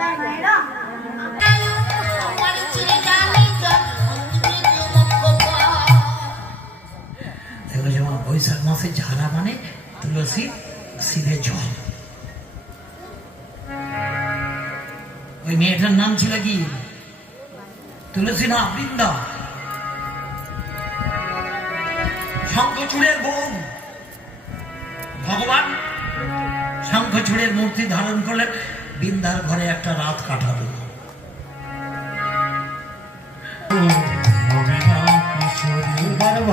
তাই মায়েরা বৈশাখ মাসে ঝাড়া মানে তুলসী সিধে জল। ওই মেয়েটার নাম ছিল কি? তুলসী না, বৃন্দা। শঙ্খচূড়ের বউ। ভগবান শঙ্খচূড়ের মূর্তি ধারণ করলে বৃন্দার ঘরে একটা রাত কাটালো।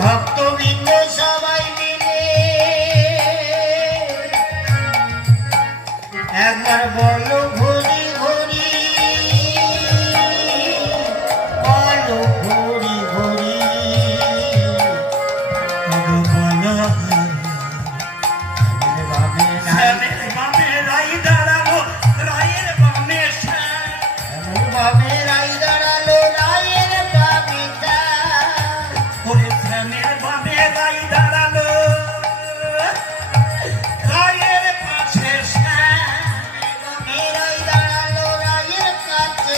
ভক্তবৃন্দ সবাই মিলে একবার বলো ঘড়ি ঘড়ি, বলো ঘড়ি ঘড়ি, বামে রাই দাঁড়ালো, রায়ের বামে বামে রাই দাঁড়ালো, রায়ের বামে শ্যামের বামে রাই দাঁড়ালো, রায়ের পাশে বামে রাই দাঁড়ালো, রায়ের কাছে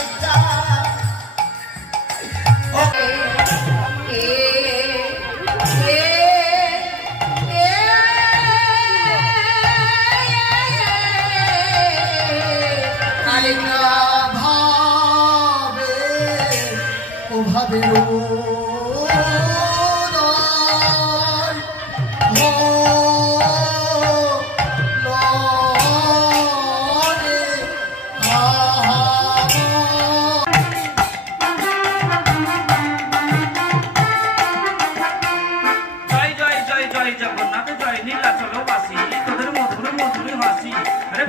ভাবে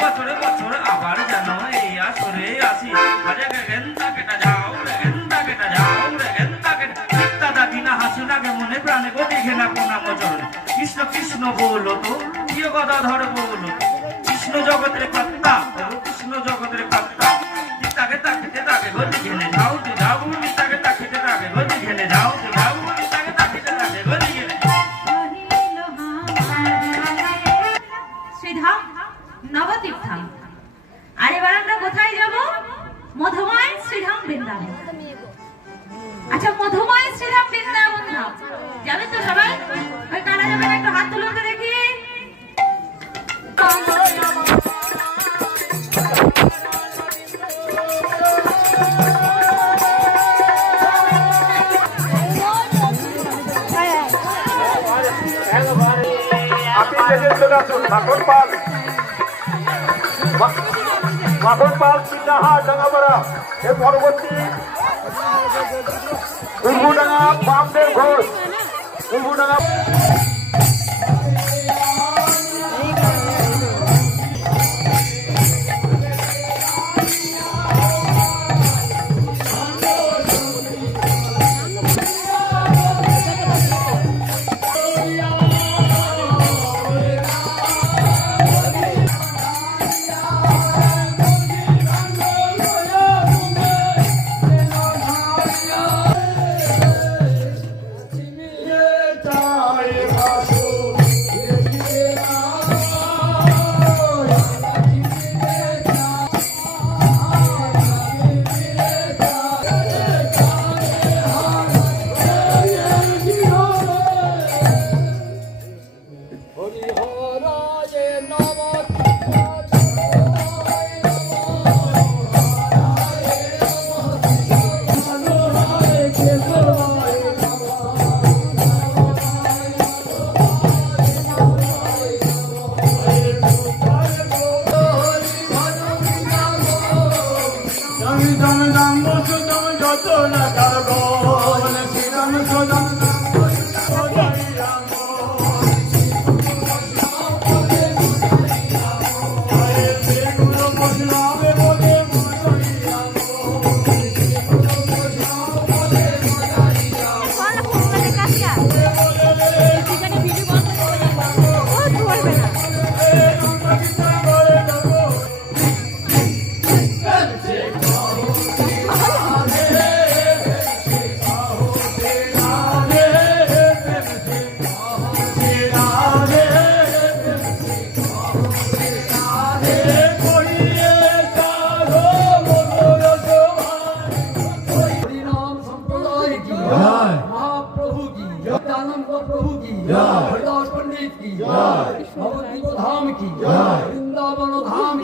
বছরে বছর আবার যেন এই আসরে আসি। আরে গেন্দা কেটা যাও রে, গেন্দা কেটা যাও রে, গেন্দা কেটা চিত্তা দাবি না হাসি লাগে মনে প্রাণে গো দেখে না কোনা মজন। কৃষ্ণ কৃষ্ণ বলো তো, প্রিয় গদাধর বলো, কৃষ্ণ জগতের কর্তা, কৃষ্ণ জগতের কর্তা। তাকে তাকিতে তাকে গতি ঘেনে যাও তো যাও বলি, তাকে তাকিতে তাকে গতি ঘেনে যাও তো যাও বলি, তাকে তাকিতে তাকে গতি ঘেনে। শ্রীধাম নবদ্বীপ ধাম। আর এবার আমরা কোথায় যাব? মধুময় শ্রীধাম বৃন্দাবন। আচ্ছা, মধুময় শ্রীধাম বৃন্দাবন ধাম যাবেন তো সবাই? ওই কারা যাবেন একটু হাত তুলুন তো দেখি। মাখন পাল চিন্নাহা ডাঙ্গাপাড়া এর পরবর্তী উর্বুডাঙ্গা বামদেব ঘোষ, উর্বুডাঙ্গা।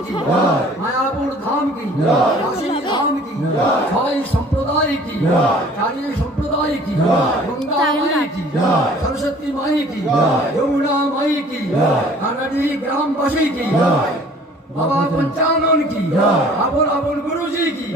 কি মায়াপুর ধাম কি কাশী ধাম কি ছয় সম্প্রদায় কি কালী সম্প্রদায় কি গঙ্গা মাই কি সরস্বতী মাই কি যমুনা মাই কি কানাডি গ্রামবাসী কি বাবা পঞ্চানন কি আবর আবর গুরুজি কি